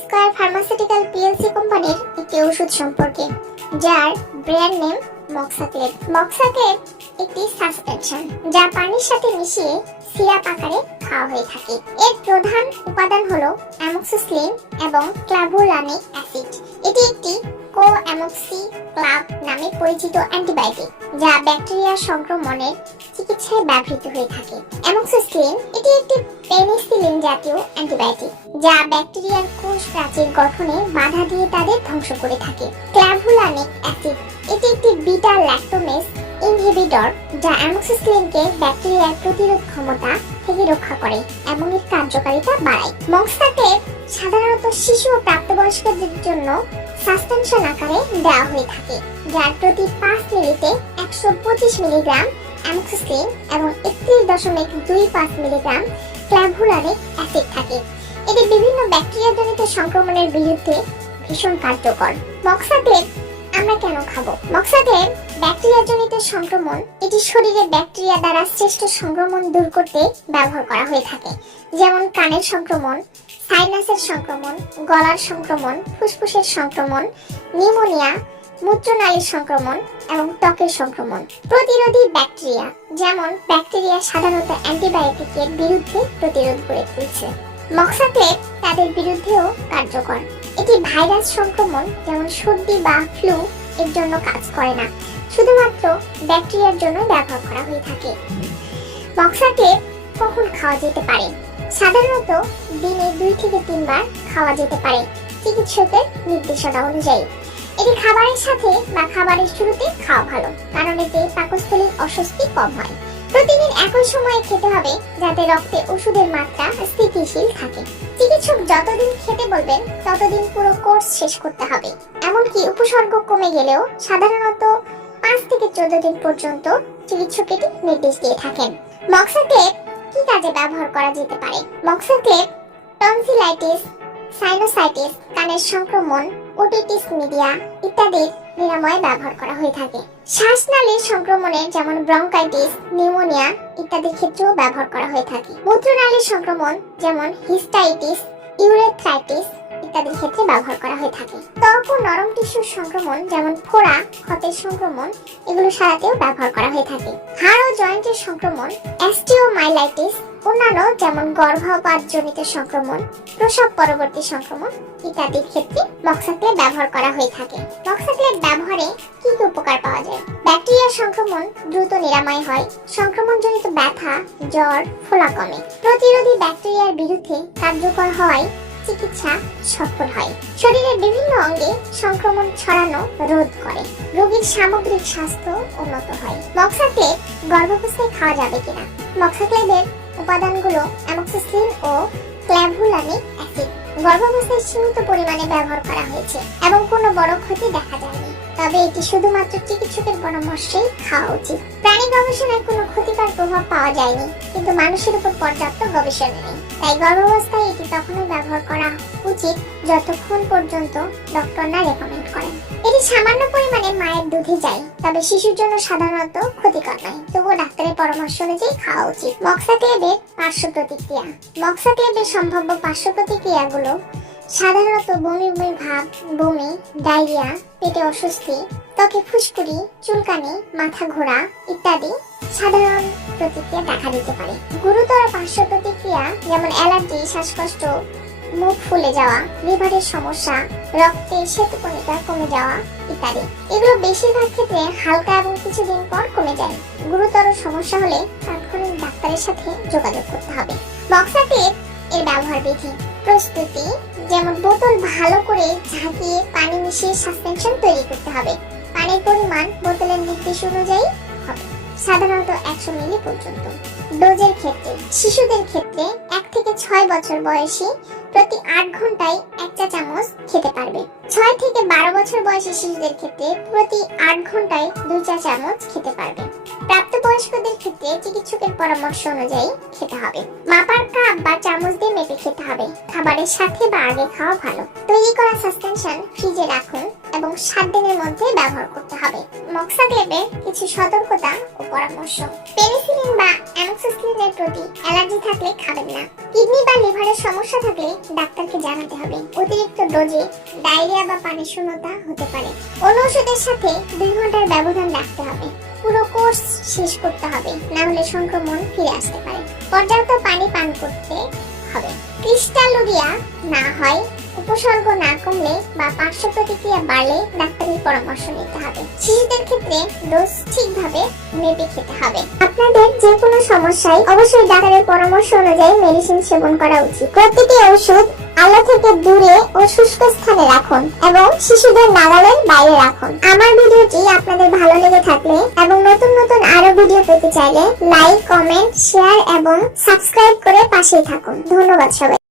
Square pharmaceutical PLC কোম্পানির একটি ওষুধ সম্পর্কে, যার ব্র্যান্ড নেম মক্সাক্লেভ মক্সাক্লেভ একটি সাসপেনশন যা পানির সাথে মিশিয়ে সিরাপ আকারে খাওয়া হয়ে থাকে। এর প্রধান উপাদান হলো অ্যামোক্সিসিলিন এবং ক্লাভোলামিক অ্যাসিড। এটি একটি কো অ্যামোক্সি ক্লাব নামে পরিচিত অ্যান্টিবায়োটিক, যা ব্যাকটেরিয়া সংক্রমণের চিকিৎসায় ব্যবহৃত হয়ে থাকে। অ্যামোক্সিসিলিন এটি একটি পেনিসিলিন জাতীয় অ্যান্টিবায়োটিক, যা ব্যাকটেরিয়ার কোষ প্রাচীর গঠনে বাধা দিয়ে তাদের ধ্বংস করে থাকে। ক্লাভুলানিক অ্যাসিড এটি একটি বিটা ল্যাক্টোমেস ইনহিবিটর যা অ্যামোক্সিসিলিনকে ব্যাকটেরিয়ার প্রতিরোধ ক্ষমতা থেকে রক্ষা করে এবং এর কার্যকারিতা বাড়ায়। মক্সাকে সাধারণত শিশু ও প্রাপ্তবয়স্কদের জন্য সাসপেনশন আকারে দেওয়া হয়ে থাকে, যার প্রতি পাঁচ মিলিতে একশো পঁচিশ মিলিগ্রাম অ্যামোক্সিসিলিন এবং একত্রিশ দশমিক দুই পাঁচ মিলিগ্রাম ক্ল্যাভুলারিক অ্যাসিড থাকে। এটি বিভিন্ন ব্যাকটেরিয়াজনিত সংক্রমণের বিরুদ্ধে ভীষণ কার্যকর। মক্সাটেপ আমরা কেন খাব? মক্সাটেপ ব্যাকটেরিয়াজনিত সংক্রমণ এটি শরীরে ব্যাকটেরিয়া দ্বারা শ্রেষ্ঠ সংক্রমণ দূর করতে ব্যবহার করা হয়ে থাকে, যেমন কানের সংক্রমণ সাইনাসের সংক্রমণ, গলার সংক্রমণ, ফুসফুসের সংক্রমণ নিউমোনিয়া মূত্রনালীর সংক্রমণ এবং ত্বকের সংক্রমণ। প্রতিরোধী ব্যাকটেরিয়া, যেমন ব্যাকটেরিয়া সাধারণত অ্যান্টিবায়োটিকের বিরুদ্ধে প্রতিরোধ করে তুলছে। মক্সাক্লেপ তাদের বিরুদ্ধেও কার্যকর। এটি ভাইরাস সংক্রমণ, যেমন সর্দি বা ফ্লু এর জন্য কাজ করে না। শুধুমাত্র ব্যাকটেরিয়ার জন্য ব্যবহার করা হয়ে থাকে। মক্সাক্লেপ কখন খাওয়া যেতে পারে? সাধারণত দিনে দুই থেকে তিনবার খাওয়া যেতে পারে চিকিৎসকের নির্দেশনা অনুযায়ী। এটি খাবারের সাথে বা খাবারের শুরুতে খাওয়া ভালো, কারণ এতে পাকস্থলীর অস্বস্তি কম হয়। প্রতিদিন একই সময়ে খেতে হবে, যাতে রক্তে ওষুধের মাত্রা স্থিতিশীল থাকে। চিকিৎসক যতদিন খেতে বলবেন, ততদিন পুরো কোর্স শেষ করতে হবে। এমনকি উপসর্গ কমে গেলেও সাধারণত পাঁচ থেকে চোদ্দ দিন পর্যন্ত চিকিৎসক এটি নির্দেশ দিয়ে থাকেন। মক্সাক্লেপ কি কাজে ব্যবহার করা যেতে পারে? মক্সাক্লেপ টনসিলাইটিস সাইনোসাইটিস কানের সংক্রমণ ওটিটিস মিডিয়া ইত্যাদির নিরাময়ে ব্যবহার করা হয়ে থাকে। শ্বাসনালীর সংক্রমণে যেমন ব্রঙ্কাইটিস নিউমোনিয়া ইত্যাদির ক্ষেত্রেও ব্যবহার করা হয়ে থাকে। মূত্রনালীর সংক্রমণ যেমন হিস্টাইটিস ইউরেথ্রাইটিস ইত্যাদির ক্ষেত্রে ব্যবহার করা হয়ে থাকে। ত্বক ও নরম টিস্যুর সংক্রমণ, যেমন ফোড়া, ক্ষতের সংক্রমণ, এগুলো সারাতেও ব্যবহার করা হয়ে থাকে। হাড় ও জয়েন্টের সংক্রমণ, অ্যাস্টিওমাইলাইটিস, অন্যান্য যেমন গর্ভপাতজনিত সংক্রমণ, প্রসব পরবর্তী সংক্রমণ ইত্যাদির ক্ষেত্রে মক্সাক্লেপ ব্যবহার করা হয়ে থাকে। মক্সাক্লেপ ব্যবহারে কি কি উপকার পাওয়া যায়? ব্যাকটেরিয়া সংক্রমণ দ্রুত নিরাময় হয়। সংক্রমণজনিত ব্যথা, জ্বর, ফোলা কমে। প্রতিরোধী ব্যাকটেরিয়ার বিরুদ্ধে কার্যকর হওয়ায় চিকিৎসা সফল হয়। শরীরের বিভিন্ন অঙ্গে সংক্রমণ ছড়ানো রোধ করে। রোগীর সামগ্রিক স্বাস্থ্য উন্নত হয়। মক্সাক্লেব গর্ভাবস্থায় খাওয়া যাবে কিনা? মক্সাক্লেবের উপাদানগুলো অ্যামক্সিসিন ও ক্ল্যাভুলানিক অ্যাসিড গর্ভাবস্থায় সীমিত পরিমাণে ব্যবহার করা হয়েছে এবং কোনো বড় ক্ষতি দেখা যায়নি। তবে এটি শুধুমাত্র চিকিৎসকের পরামর্শেই খাওয়া উচিত। প্রাণী গবেষণায় কোনো ক্ষতিকর প্রভাব পাওয়া যায়নি, কিন্তু মানুষের উপর পর্যাপ্ত গবেষণা নেই। তাই গর্ভাবস্থায় এটি তখনই ব্যবহার করা উচিত যতক্ষণ পর্যন্ত ডক্টর না রেকমেন্ড করেন। এটি সামান্য পরিমাণে মায়ের দুধে যায়, তবে শিশুর জন্য সাধারণত ক্ষতিকর নয়। তবুও ডাক্তারের পরামর্শ অনুযায়ী খাওয়া উচিত। মক্সাক্লেবের পার্শ্ব প্রতিক্রিয়া। মক্সাক্লেবের সম্ভাব্য পার্শ্ব প্রতিক্রিয়াগুলো সাধারণত বমি বমি ভাব, বমি, ডায়রিয়া, পেটে অস্বস্তি, ত্বকে ফুসকুড়ি, চুলকানি, মাথা ঘোরা ইত্যাদি সাধারণ প্রতিক্রিয়া দেখা দিতে পারে। গুরুতর পার্শ্ব প্রতিক্রিয়া যেমন অ্যালার্জি, শ্বাসকষ্ট, মুখ ফুলে যাওয়া, লিভারের সমস্যা, রক্তে শ্বেতকণিকা কমে যাওয়া ইত্যাদি। এগুলো বেশিরভাগ ক্ষেত্রে হালকা এবং কিছুদিন পর কমে যায়। গুরুতর সমস্যা হলে তাৎক্ষণিক ডাক্তারের সাথে যোগাযোগ করতে হবে। মক্সাটেপ এর ব্যবহার বিধি। প্রস্তুতি যেমন বোতল ভালো করে ঝাঁকিয়ে পানি মিশিয়ে সাসপেনশন তৈরি করতে হবে। পানির পরিমাণ বোতলের নির্দেশ অনুযায়ী হবে, সাধারণত একশো মিলি পর্যন্ত। ডোজের ক্ষেত্রে, শিশুদের ক্ষেত্রে এক থেকে ছয় বছর বয়সী প্রতি আট ঘন্টায় এক চা চামচ খেতে পারবে। ছয় থেকে বারো বছর বয়সের শিশুদের ক্ষেত্রে প্রতি আট ঘন্টায় দুই চা চামচ খেতে পারবে। প্রাপ্তবয়স্কদের ক্ষেত্রে চিকিৎসকের পরামর্শ অনুযায়ী খেতে হবে। মাপার কাপ বা চামচ দিয়ে মেপে খেতে হবে। খাবারের সাথে বা আগে খাওয়া ভালো। তৈরি করা সাসপেনশন ফ্রিজে রাখুন। এবং সাত দিনের মধ্যে ব্যবহার করতে হবে। মক্সাগ্লেবের কিছু সতর্কতা ও পরামর্শ। পেনিসিলিন বা অ্যামোক্সিসিলিনের প্রতি অ্যালার্জি থাকলে খাবেন না। কিডনি বা লিভারের সমস্যা থাকলে ডাক্তারকে জানাতে হবে। অতিরিক্ত ডোজে ডায়রিয়া বা পানি শূন্যতা হতে পারে। অন্য ওষুধের সাথে দুই ঘণ্টার ব্যবধান রাখতে হবে। পুরো কোর্স শেষ করতে হবে। না হলে সংক্রমণ ফিরে আসতে পারে। পর্যাপ্ত পানি পান করতে হবে। ক্রিস্টালুরিয়া না হয় উপসর্গ না কমলে বা পার্শ্ব প্রতিক্রিয়া বাড়লে ডাক্তারের পরামর্শ নিতে হবে। শিশুদের ক্ষেত্রে ডোজ ঠিকভাবে মেপে খেতে হবে। আপনাদের যে কোনো সমস্যায় অবশ্যই ডাক্তারের পরামর্শ অনুযায়ী মেডিসিন সেবন করা উচিত। প্রতিটি ওষুধ আলো থেকে দূরে ও শুষ্ক স্থানে রাখুন এবং শিশুদের নাগালের বাইরে রাখুন। আমার ভিডিওটি আপনাদের ভালো লেগে থাকলে এবং নতুন নতুন আরও ভিডিও পেতে চাইলে লাইক কমেন্ট শেয়ার এবং সাবস্ক্রাইব করে পাশেই থাকুন। ধন্যবাদ সবাই।